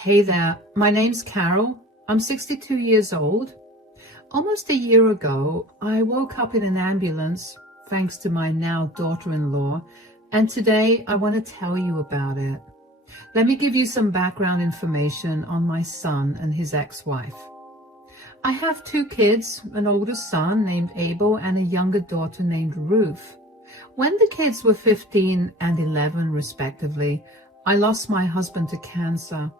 Hey there, my name's Carol. I'm 62 years old. Almost a year ago, I woke up in an ambulance, thanks to my now daughter-in-law, and today I want to tell you about it. Let me give you some background information on my son and his ex-wife. I have two kids, an older son named Abel and a younger daughter named Ruth. When the kids were 15 and 11 respectively, I lost my husband to cancer.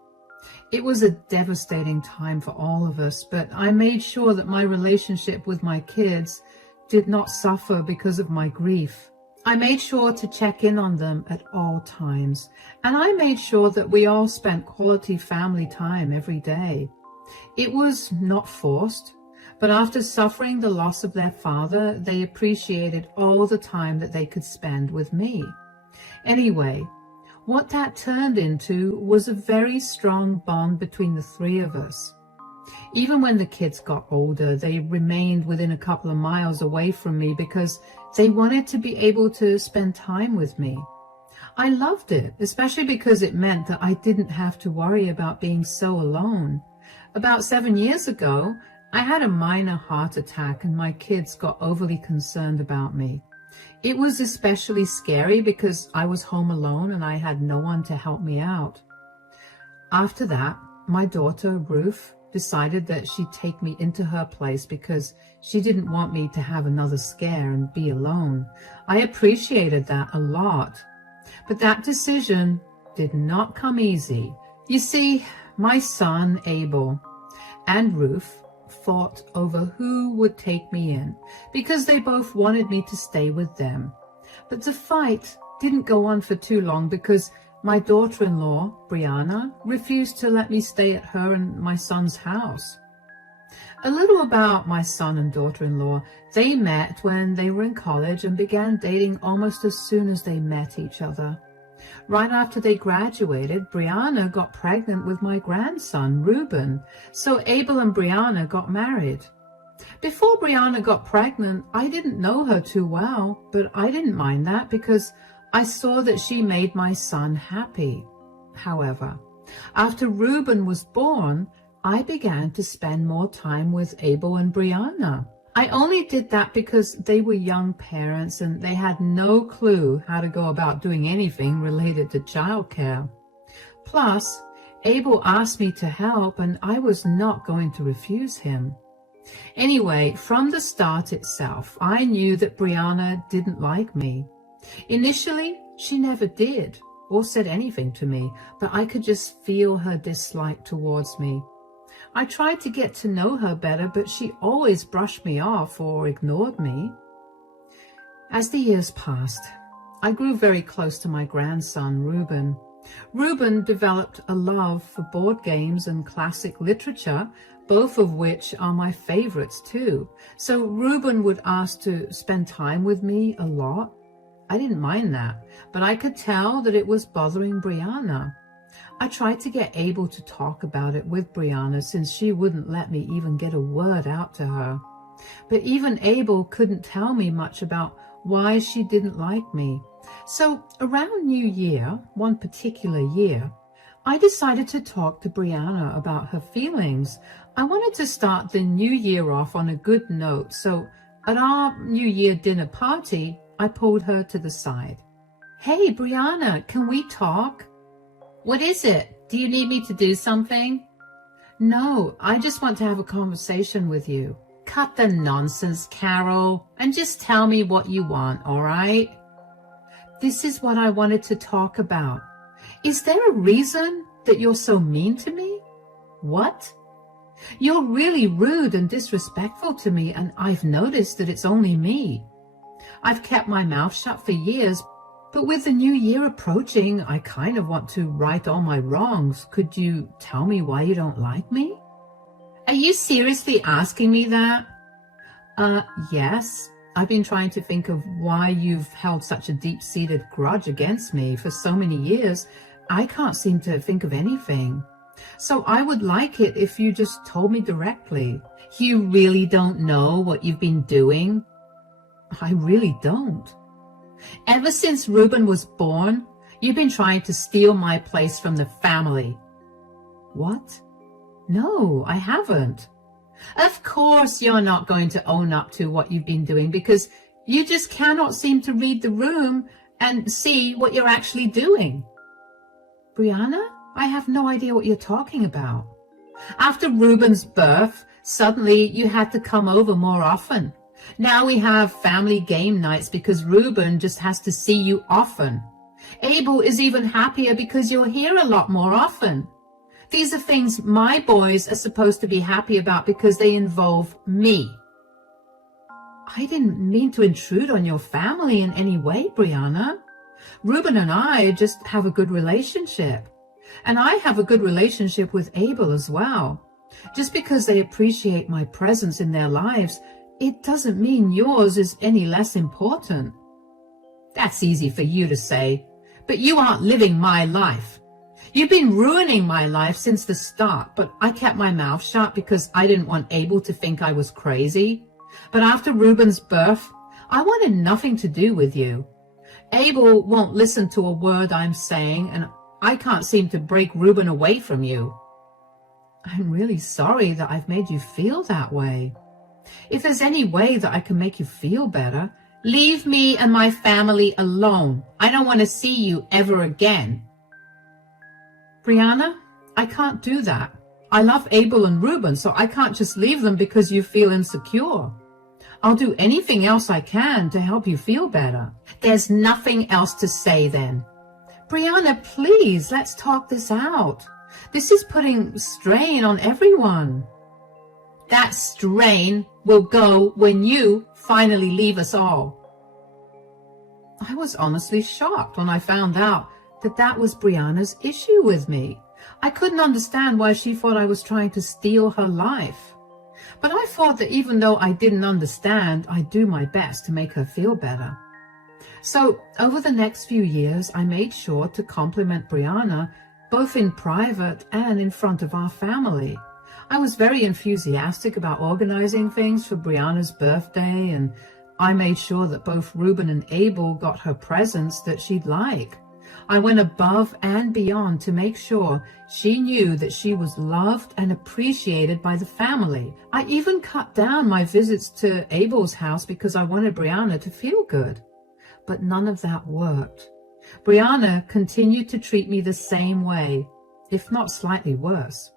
It was a devastating time for all of us, but I made sure that my relationship with my kids did not suffer because of my grief. I made sure to check in on them at all times, and I made sure that we all spent quality family time every day. It was not forced, but after suffering the loss of their father, they appreciated all the time that they could spend with me. Anyway, what that turned into was a very strong bond between the three of us. Even when the kids got older, they remained within a couple of miles away from me because they wanted to be able to spend time with me. I loved it, especially because it meant that I didn't have to worry about being so alone. About 7 years ago, I had a minor heart attack and my kids got overly concerned about me. It was especially scary because I was home alone and I had no one to help me out. After that, my daughter, Ruth, decided that she'd take me into her place because she didn't want me to have another scare and be alone. I appreciated that a lot. But that decision did not come easy. You see, my son, Abel, and Ruth fought over who would take me in because they both wanted me to stay with them. But the fight didn't go on for too long because my daughter-in-law, Brianna, refused to let me stay at her and my son's house. A little about my son and daughter-in-law. They met when they were in college and began dating almost as soon as they met each other. Right after they graduated, Brianna got pregnant with my grandson, Reuben, so Abel and Brianna got married. Before Brianna got pregnant, I didn't know her too well, but I didn't mind that because I saw that she made my son happy. However, after Reuben was born, I began to spend more time with Abel and Brianna. I only did that because they were young parents and they had no clue how to go about doing anything related to childcare. Plus, Abel asked me to help and I was not going to refuse him. Anyway, from the start itself, I knew that Brianna didn't like me. Initially, she never did or said anything to me, but I could just feel her dislike towards me. I tried to get to know her better, but she always brushed me off or ignored me. As the years passed, I grew very close to my grandson, Reuben. Reuben developed a love for board games and classic literature, both of which are my favorites too. So Reuben would ask to spend time with me a lot. I didn't mind that, but I could tell that it was bothering Brianna. I tried to get Abel to talk about it with Brianna since she wouldn't let me even get a word out to her. But even Abel couldn't tell me much about why she didn't like me. So around New Year, one particular year, I decided to talk to Brianna about her feelings. I wanted to start the new year off on a good note, so at our New Year dinner party, I pulled her to the side. "Hey, Brianna, can we talk?" "What is it? Do you need me to do something?" "No, I just want to have a conversation with you." "Cut the nonsense, Carol, and just tell me what you want, all right?" "This is what I wanted to talk about. Is there a reason that you're so mean to me?" "What?" "You're really rude and disrespectful to me, and I've noticed that it's only me. I've kept my mouth shut for years, but with the new year approaching, I kind of want to right all my wrongs. Could you tell me why you don't like me?" "Are you seriously asking me that?" Yes. I've been trying to think of why you've held such a deep-seated grudge against me for so many years. I can't seem to think of anything. So I would like it if you just told me directly." "You really don't know what you've been doing?" "I really don't." "Ever since Reuben was born, you've been trying to steal my place from the family." What? No, I haven't. Of course you're not going to own up to what you've been doing because you just cannot seem to read the room and see what you're actually doing. Brianna, I have no idea what you're talking about. After Ruben's birth, suddenly you had to come over more often. Now we have family game nights because Ruben just has to see you often. Abel is even happier because you're here a lot more often. These are things my boys are supposed to be happy about because they involve me. I didn't mean to intrude on your family in any way, Brianna. Ruben and I just have a good relationship. And I have a good relationship with Abel as well. Just because they appreciate my presence in their lives, it doesn't mean yours is any less important. That's easy for you to say, but you aren't living my life. You've been ruining my life since the start, but I kept my mouth shut because I didn't want Abel to think I was crazy. But after Ruben's birth, I wanted nothing to do with you. Abel won't listen to a word I'm saying, and I can't seem to break Ruben away from you. I'm really sorry that I've made you feel that way. If there's any way that I can make you feel better, leave me and my family alone. I don't want to see you ever again. Brianna, I can't do that. I love Abel and Ruben, so I can't just leave them because you feel insecure. I'll do anything else I can to help you feel better. There's nothing else to say then. Brianna, please, let's talk this out. This is putting strain on everyone. That strain will go when you finally leave us all. I was honestly shocked when I found out that that was Brianna's issue with me. I couldn't understand why she thought I was trying to steal her life. But I thought that even though I didn't understand, I'd do my best to make her feel better. So over the next few years, I made sure to compliment Brianna both in private and in front of our family. I was very enthusiastic about organizing things for Brianna's birthday, and I made sure that both Ruben and Abel got her presents that she'd like. I went above and beyond to make sure she knew that she was loved and appreciated by the family. I even cut down my visits to Abel's house because I wanted Brianna to feel good. But none of that worked. Brianna continued to treat me the same way, if not slightly worse.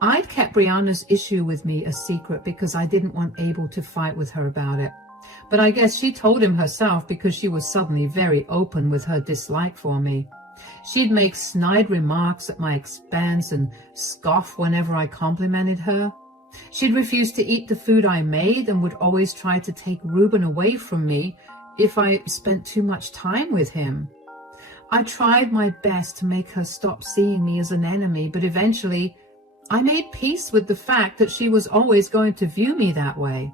I'd kept Brianna's issue with me a secret because I didn't want Abel to fight with her about it. But I guess she told him herself because she was suddenly very open with her dislike for me. She'd make snide remarks at my expense and scoff whenever I complimented her. She'd refuse to eat the food I made and would always try to take Ruben away from me if I spent too much time with him. I tried my best to make her stop seeing me as an enemy, but eventually I made peace with the fact that she was always going to view me that way.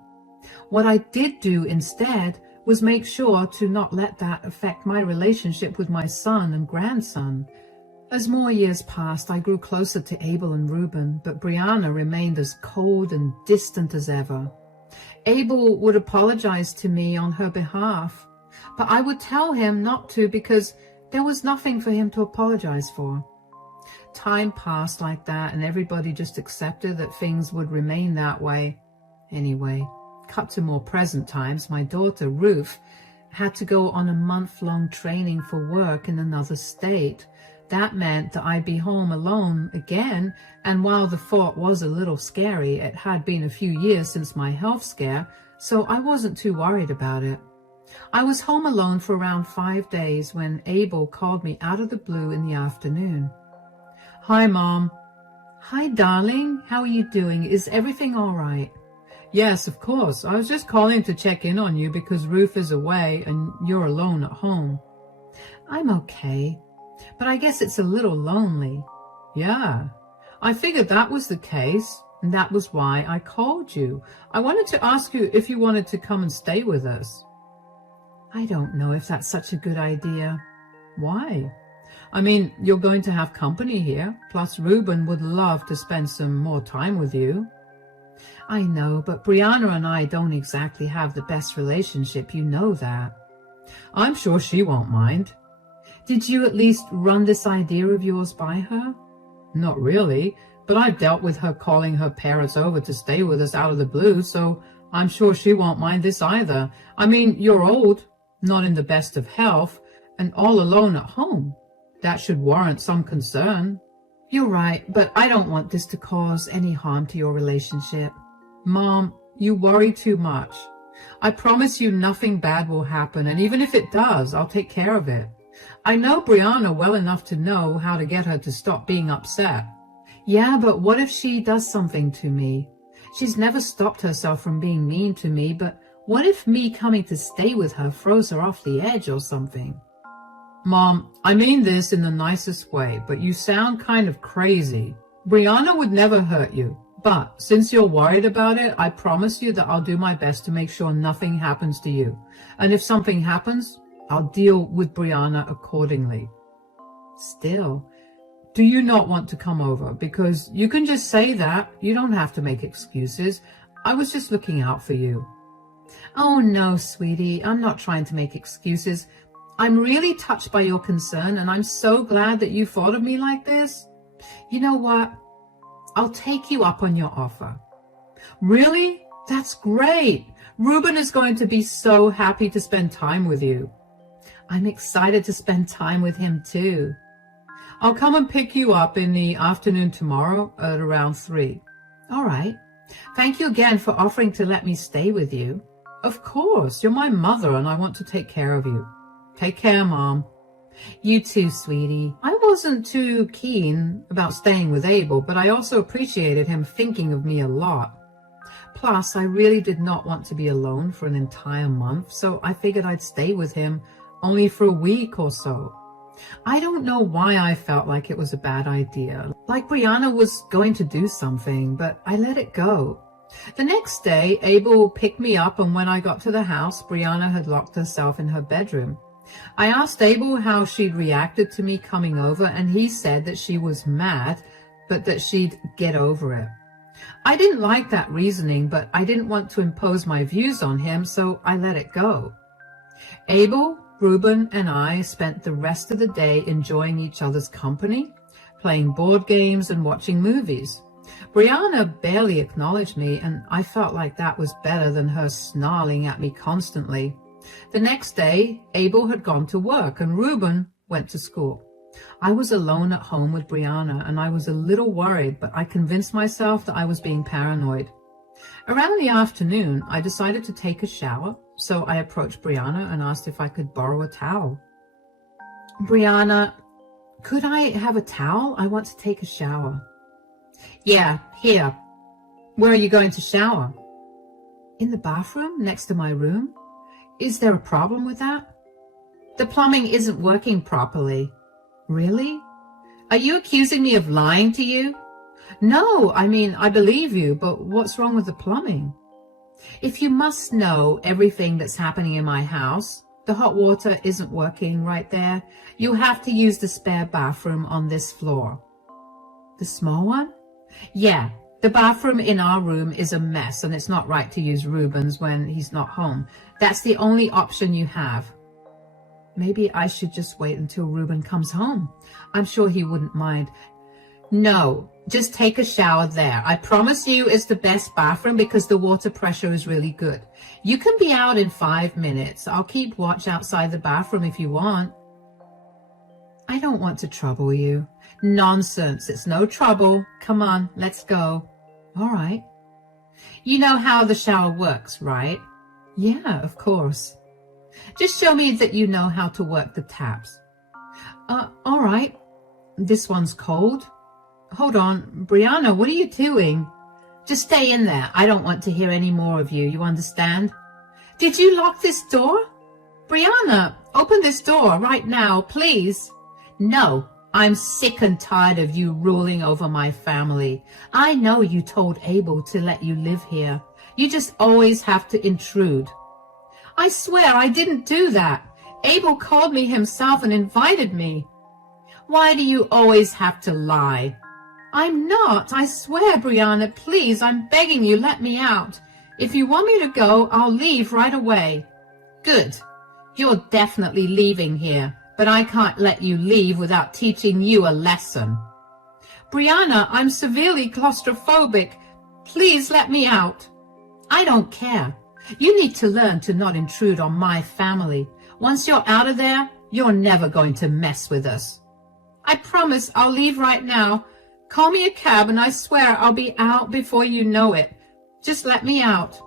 What I did do instead was make sure to not let that affect my relationship with my son and grandson. As more years passed, I grew closer to Abel and Ruben, but Brianna remained as cold and distant as ever. Abel would apologize to me on her behalf, but I would tell him not to because there was nothing for him to apologize for. Time passed like that, and everybody just accepted that things would remain that way. Anyway, cut to more present times, my daughter, Ruth, had to go on a month-long training for work in another state. That meant that I'd be home alone again, and while the thought was a little scary, it had been a few years since my health scare, so I wasn't too worried about it. I was home alone for around 5 days when Abel called me out of the blue in the afternoon. Hi, Mom. Hi, darling. How are you doing? Is everything all right? Yes, of course. I was just calling to check in on you because Ruth is away and you're alone at home. I'm okay, but I guess it's a little lonely. Yeah, I figured that was the case, and that was why I called you. I wanted to ask you if you wanted to come and stay with us. I don't know if that's such a good idea. Why? I mean, you're going to have company here, plus Ruben would love to spend some more time with you. I know, but Brianna and I don't exactly have the best relationship, you know that. I'm sure she won't mind. Did you at least run this idea of yours by her? Not really, but I've dealt with her calling her parents over to stay with us out of the blue, so I'm sure she won't mind this either. I mean, you're old, not in the best of health, and all alone at home. That should warrant some concern. You're right, but I don't want this to cause any harm to your relationship. Mom, you worry too much. I promise you nothing bad will happen, and even if it does, I'll take care of it. I know Brianna well enough to know how to get her to stop being upset. Yeah, but what if she does something to me? She's never stopped herself from being mean to me, but what if me coming to stay with her throws her off the edge or something? Mom, I mean this in the nicest way, but you sound kind of crazy. Brianna would never hurt you, but since you're worried about it, I promise you that I'll do my best to make sure nothing happens to you. And if something happens, I'll deal with Brianna accordingly. Still, do you not want to come over? Because you can just say that. You don't have to make excuses. I was just looking out for you. Oh no, sweetie, I'm not trying to make excuses. I'm really touched by your concern, and I'm so glad that you thought of me like this. You know what? I'll take you up on your offer. Really? That's great. Ruben is going to be so happy to spend time with you. I'm excited to spend time with him too. I'll come and pick you up in the afternoon tomorrow at around 3. All right. Thank you again for offering to let me stay with you. Of course, you're my mother and I want to take care of you. Take care, Mom. You too, sweetie. I wasn't too keen about staying with Abel, but I also appreciated him thinking of me a lot. Plus, I really did not want to be alone for an entire month, so I figured I'd stay with him only for a week or so. I don't know why I felt like it was a bad idea, like Brianna was going to do something, but I let it go. The next day, Abel picked me up, and when I got to the house, Brianna had locked herself in her bedroom. I asked Abel how she'd reacted to me coming over, and he said that she was mad, but that she'd get over it. I didn't like that reasoning, but I didn't want to impose my views on him, so I let it go. Abel, Ruben, and I spent the rest of the day enjoying each other's company, playing board games and watching movies. Brianna barely acknowledged me, and I felt like that was better than her snarling at me constantly. The next day, Abel had gone to work and Ruben went to school. I was alone at home with Brianna, and I was a little worried, but I convinced myself that I was being paranoid. Around the afternoon, I decided to take a shower, so I approached Brianna and asked if I could borrow a towel. Brianna, could I have a towel? I want to take a shower. Yeah, here. Where are you going to shower? In the bathroom next to my room. Is there a problem with that? The plumbing isn't working properly. Really? Are you accusing me of lying to you? No, I mean, I believe you, but what's wrong with the plumbing? If you must know everything that's happening in my house, the hot water isn't working right there. You have to use the spare bathroom on this floor. The small one? Yeah, the bathroom in our room is a mess, and it's not right to use Ruben's when he's not home. That's the only option you have. Maybe I should just wait until Ruben comes home. I'm sure he wouldn't mind. No, just take a shower there. I promise you it's the best bathroom because the water pressure is really good. You can be out in 5 minutes. I'll keep watch outside the bathroom if you want. I don't want to trouble you. Nonsense. It's no trouble. Come on, let's go. All right. You know how the shower works, right? Yeah, of course. Just show me that you know how to work the taps. All right. This one's cold. Hold on. Brianna, what are you doing? Just stay in there. I don't want to hear any more of you. You understand? Did you lock this door? Brianna, open this door right now, please. No, I'm sick and tired of you ruling over my family. I know you told Abel to let you live here. You just always have to intrude. I swear I didn't do that. Abel called me himself and invited me. Why do you always have to lie? I'm not. I swear, Brianna, please, I'm begging you, let me out. If you want me to go, I'll leave right away. Good. You're definitely leaving here, but I can't let you leave without teaching you a lesson. Brianna, I'm severely claustrophobic. Please let me out. I don't care. You need to learn to not intrude on my family. Once you're out of there, you're never going to mess with us. I promise I'll leave right now. Call me a cab and I swear I'll be out before you know it. Just let me out.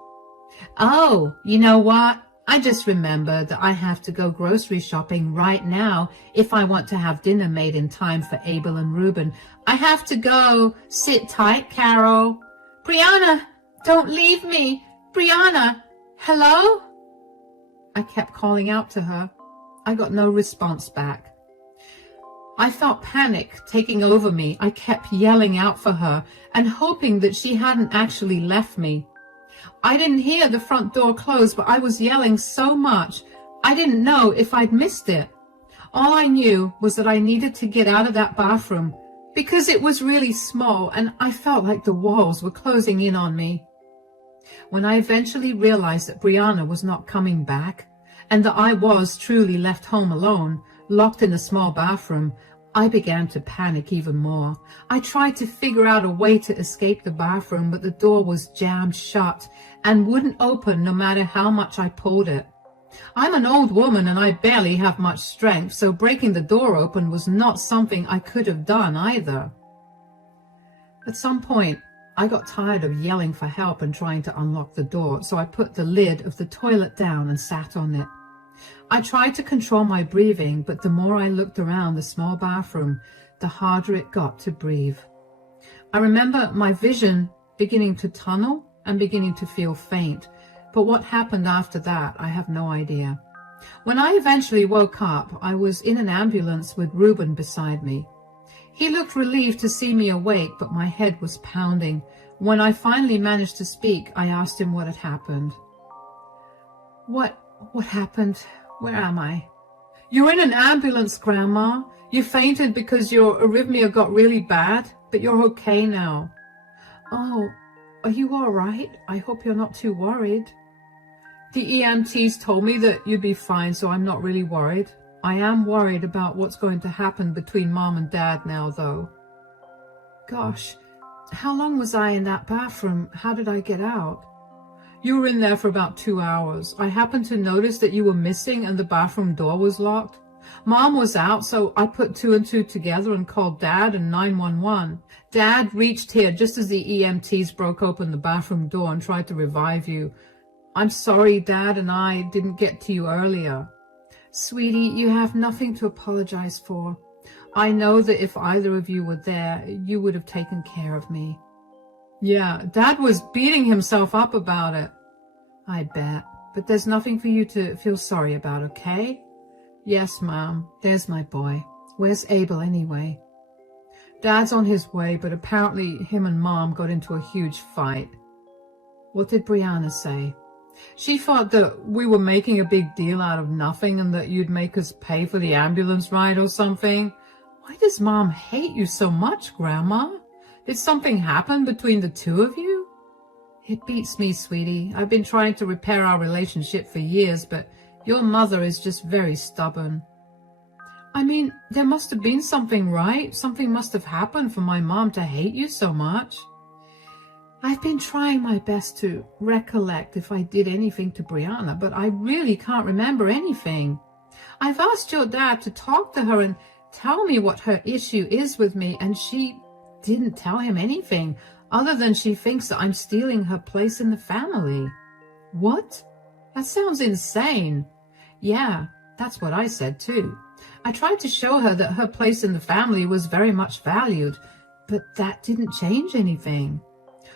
Oh, you know what? I just remembered that I have to go grocery shopping right now if I want to have dinner made in time for Abel and Reuben. I have to go. Sit tight, Carol. Brianna, don't leave me. Brianna, hello? I kept calling out to her. I got no response back. I felt panic taking over me. I kept yelling out for her and hoping that she hadn't actually left me. I didn't hear the front door close, but I was yelling so much, I didn't know if I'd missed it. All I knew was that I needed to get out of that bathroom because it was really small and I felt like the walls were closing in on me. When I eventually realized that Brianna was not coming back and that I was truly left home alone, locked in a small bathroom, I began to panic even more. I tried to figure out a way to escape the bathroom, but the door was jammed shut and wouldn't open no matter how much I pulled it. I'm an old woman and I barely have much strength, so breaking the door open was not something I could have done either. At some point, I got tired of yelling for help and trying to unlock the door, so I put the lid of the toilet down and sat on it. I tried to control my breathing, but the more I looked around the small bathroom, the harder it got to breathe. I remember my vision beginning to tunnel and beginning to feel faint, but what happened after that, I have no idea. When I eventually woke up, I was in an ambulance with Reuben beside me. He looked relieved to see me awake, but my head was pounding. When I finally managed to speak, I asked him what had happened. What happened? Where am I? You're in an ambulance, Grandma. You fainted because your arrhythmia got really bad, but you're okay now. Oh, are you all right? I hope you're not too worried. The EMTs told me that you'd be fine, so I'm not really worried. I am worried about what's going to happen between Mom and Dad now, though. Gosh, how long was I in that bathroom? How did I get out? You were in there for about 2 hours. I happened to notice that you were missing and the bathroom door was locked. Mom was out, so I put 2 and 2 together and called Dad and 911. Dad reached here just as the EMTs broke open the bathroom door and tried to revive you. I'm sorry Dad and I didn't get to you earlier. Sweetie, you have nothing to apologize for. I know that if either of you were there, you would have taken care of me. Yeah, Dad was beating himself up about it. I bet, but there's nothing for you to feel sorry about, okay? Yes, Mom, there's my boy. Where's Abel anyway? Dad's on his way, but apparently him and Mom got into a huge fight. What did Brianna say? She thought that we were making a big deal out of nothing and that you'd make us pay for the ambulance ride or something. Why does Mom hate you so much, Grandma? Did something happen between the two of you? It beats me, sweetie. I've been trying to repair our relationship for years, but your mother is just very stubborn. I mean, there must have been something, right? Something must have happened for my mom to hate you so much. I've been trying my best to recollect if I did anything to Brianna, but I really can't remember anything. I've asked your dad to talk to her and tell me what her issue is with me, and she didn't tell him anything other than she thinks that I'm stealing her place in the family. What? That sounds insane. Yeah, that's what I said too. I tried to show her that her place in the family was very much valued, but that didn't change anything.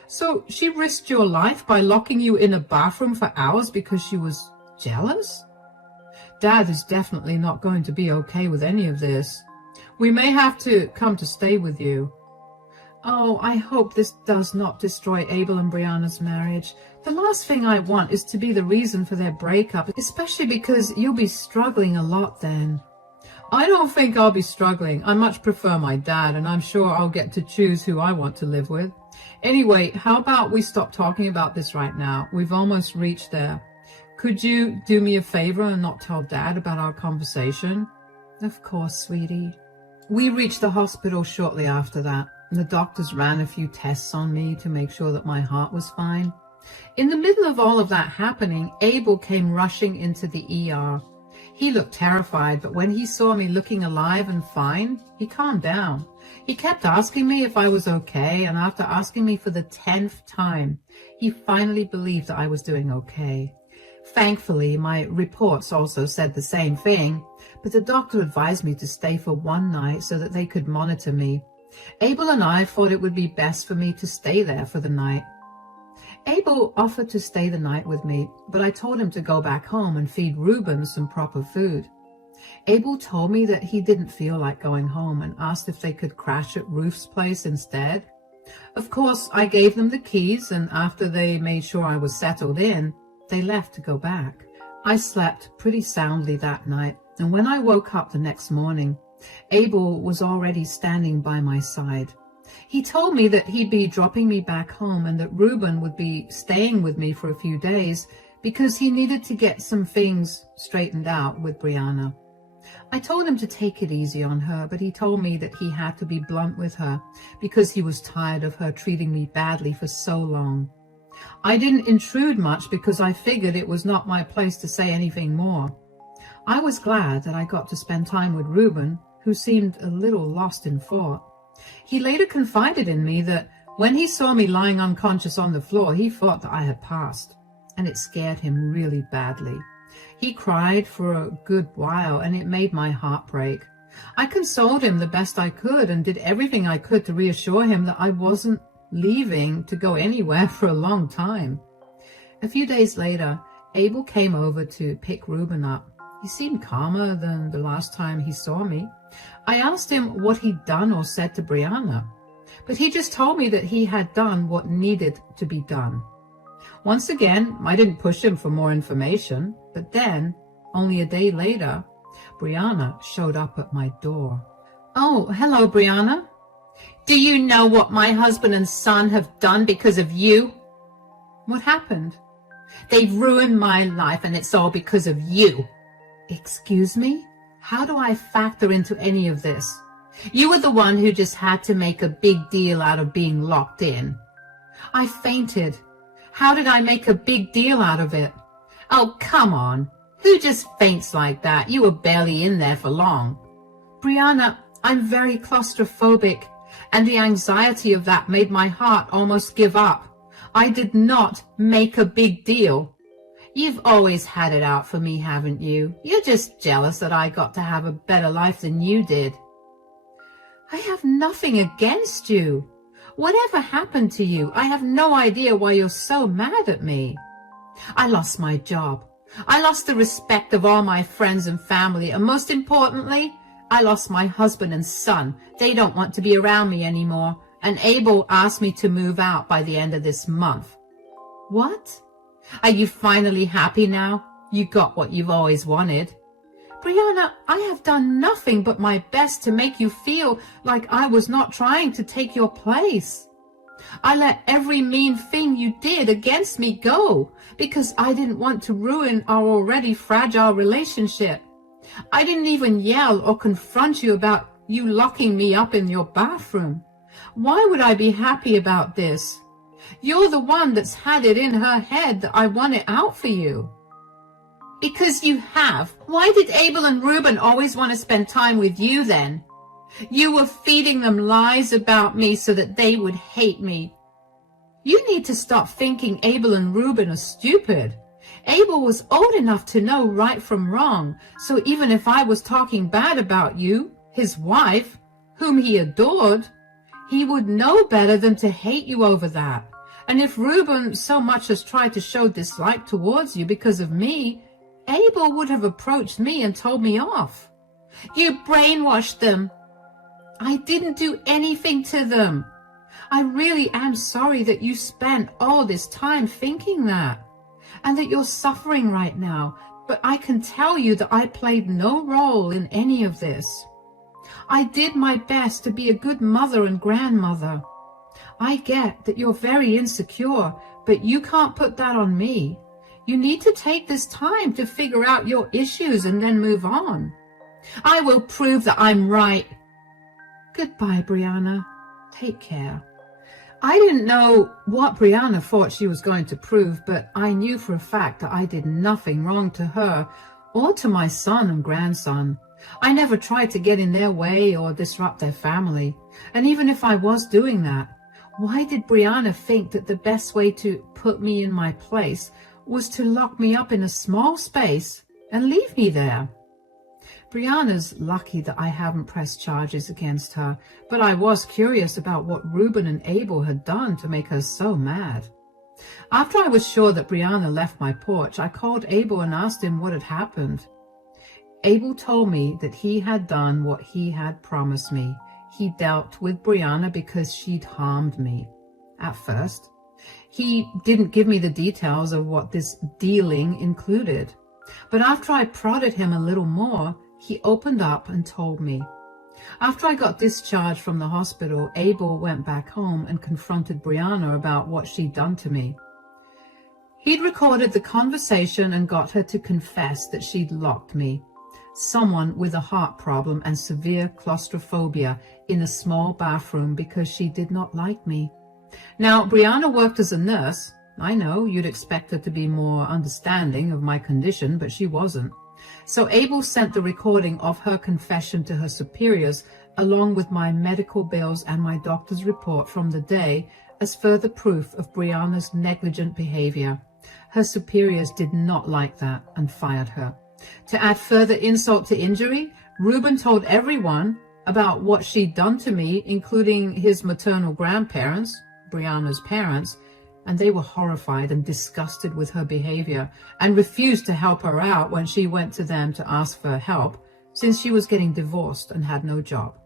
So she risked your life by locking you in a bathroom for hours because she was jealous? Dad is definitely not going to be okay with any of this. We may have to come to stay with you. Oh, I hope this does not destroy Abel and Brianna's marriage. The last thing I want is to be the reason for their breakup, especially because you'll be struggling a lot then. I don't think I'll be struggling. I much prefer my dad, and I'm sure I'll get to choose who I want to live with. Anyway, how about we stop talking about this right now? We've almost reached there. Could you do me a favor and not tell Dad about our conversation? Of course, sweetie. We reached the hospital shortly after that. The doctors ran a few tests on me to make sure that my heart was fine. In the middle of all of that happening, Abel came rushing into the ER. He looked terrified, but when he saw me looking alive and fine, he calmed down. He kept asking me if I was okay, and after asking me for the 10th time, he finally believed that I was doing okay. Thankfully, my reports also said the same thing, but the doctor advised me to stay for one night so that they could monitor me. Abel and I thought it would be best for me to stay there for the night. Abel offered to stay the night with me, but I told him to go back home and feed Reuben some proper food. Abel told me that he didn't feel like going home and asked if they could crash at Ruth's place instead. Of course, I gave them the keys, and after they made sure I was settled in, they left to go back. I slept pretty soundly that night, and when I woke up the next morning, Abel was already standing by my side. He told me that he'd be dropping me back home and that Reuben would be staying with me for a few days because he needed to get some things straightened out with Brianna. I told him to take it easy on her, but he told me that he had to be blunt with her because he was tired of her treating me badly for so long. I didn't intrude much because I figured it was not my place to say anything more. I was glad that I got to spend time with Reuben, who seemed a little lost in thought. He later confided in me that when he saw me lying unconscious on the floor, he thought that I had passed, and it scared him really badly. He cried for a good while, and it made my heart break. I consoled him the best I could and did everything I could to reassure him that I wasn't leaving to go anywhere for a long time. A few days later, Abel came over to pick Reuben up. He seemed calmer than the last time he saw me. I asked him what he'd done or said to Brianna, but he just told me that he had done what needed to be done. Once again, I didn't push him for more information, but then, only a day later, Brianna showed up at my door. "Oh, hello, Brianna. Do you know what my husband and son have done because of you?" "What happened?" "They've ruined my life, and it's all because of you." "Excuse me? How do I factor into any of this?" "You were the one who just had to make a big deal out of being locked in." "I fainted. How did I make a big deal out of it?" "Oh, come on. Who just faints like that? You were barely in there for long." "Brianna, I'm very claustrophobic, and the anxiety of that made my heart almost give up. I did not make a big deal." "You've always had it out for me, haven't you? You're just jealous that I got to have a better life than you did." "I have nothing against you. Whatever happened to you? I have no idea why you're so mad at me." "I lost my job. I lost the respect of all my friends and family, and most importantly, I lost my husband and son. They don't want to be around me anymore, and Abel asked me to move out by the end of this month." "What? Are you finally happy now? You got what you've always wanted." "Brianna, I have done nothing but my best to make you feel like I was not trying to take your place. I let every mean thing you did against me go because I didn't want to ruin our already fragile relationship. I didn't even yell or confront you about you locking me up in your bathroom. Why would I be happy about this? You're the one that's had it in her head that I want it out for you." "Because you have. Why did Abel and Reuben always want to spend time with you then? You were feeding them lies about me so that they would hate me. You need to stop thinking Abel and Reuben are stupid. Abel was old enough to know right from wrong, so even if I was talking bad about you, his wife, whom he adored, he would know better than to hate you over that. And if Reuben so much as tried to show dislike towards you because of me, Abel would have approached me and told me off. You brainwashed them." "I didn't do anything to them. I really am sorry that you spent all this time thinking that, and that you're suffering right now, but I can tell you that I played no role in any of this. I did my best to be a good mother and grandmother. I get that you're very insecure, but you can't put that on me. You need to take this time to figure out your issues and then move on." "I will prove that I'm right." "Goodbye, Brianna. Take care. I didn't know what Brianna thought she was going to prove, but I knew for a fact that I did nothing wrong to her or to my son and grandson. I never tried to get in their way or disrupt their family. And even if I was doing that, why did Brianna think that the best way to put me in my place was to lock me up in a small space and leave me there? Brianna's lucky that I haven't pressed charges against her, but I was curious about what Ruben and Abel had done to make her so mad. After I was sure that Brianna left my porch, I called Abel and asked him what had happened. Abel told me that he had done what he had promised me. He dealt with Brianna because she'd harmed me. At first, he didn't give me the details of what this dealing included. But after I prodded him a little more, he opened up and told me. After I got discharged from the hospital, Abel went back home and confronted Brianna about what she'd done to me. He'd recorded the conversation and got her to confess that she'd locked me, someone with a heart problem and severe claustrophobia, in a small bathroom because she did not like me. Now, Brianna worked as a nurse. I know you'd expect her to be more understanding of my condition, but she wasn't. So Abel sent the recording of her confession to her superiors, along with my medical bills and my doctor's report from the day, as further proof of Brianna's negligent behavior. Her superiors did not like that and fired her. To add further insult to injury, Ruben told everyone about what she'd done to me, including his maternal grandparents, Brianna's parents, and they were horrified and disgusted with her behavior and refused to help her out when she went to them to ask for help, since she was getting divorced and had no job.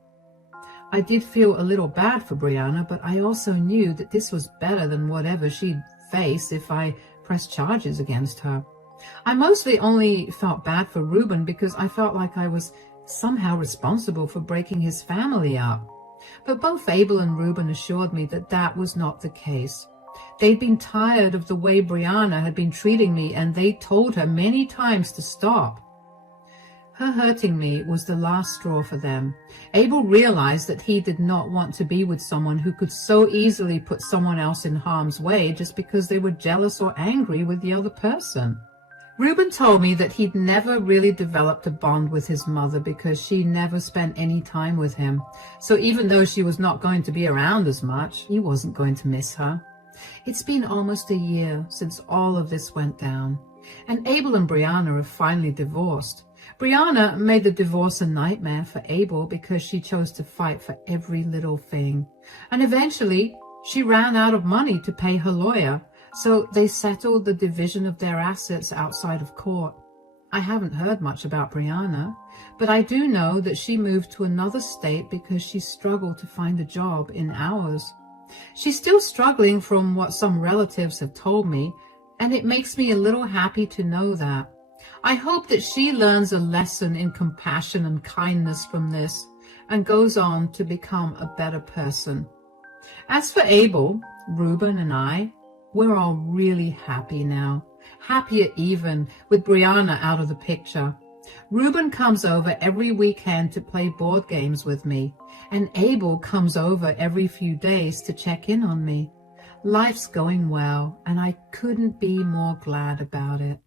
I did feel a little bad for Brianna, but I also knew that this was better than whatever she'd face if I pressed charges against her. I mostly only felt bad for Ruben because I felt like I was somehow responsible for breaking his family up. But both Abel and Ruben assured me that that was not the case. They'd been tired of the way Brianna had been treating me, and they told her many times to stop. Her hurting me was the last straw for them. Abel realized that he did not want to be with someone who could so easily put someone else in harm's way just because they were jealous or angry with the other person. Ruben told me that he'd never really developed a bond with his mother because she never spent any time with him. So even though she was not going to be around as much, he wasn't going to miss her. It's been almost a year since all of this went down, and Abel and Brianna are finally divorced. Brianna made the divorce a nightmare for Abel because she chose to fight for every little thing. And eventually, she ran out of money to pay her lawyer, so they settled the division of their assets outside of court. I haven't heard much about Brianna, but I do know that she moved to another state because she struggled to find a job in ours. She's still struggling from what some relatives have told me, and it makes me a little happy to know that. I hope that she learns a lesson in compassion and kindness from this and goes on to become a better person. As for Abel, Ruben, and I, we're all really happy now. Happier even with Brianna out of the picture. Ruben comes over every weekend to play board games with me, and Abel comes over every few days to check in on me. Life's going well, and I couldn't be more glad about it.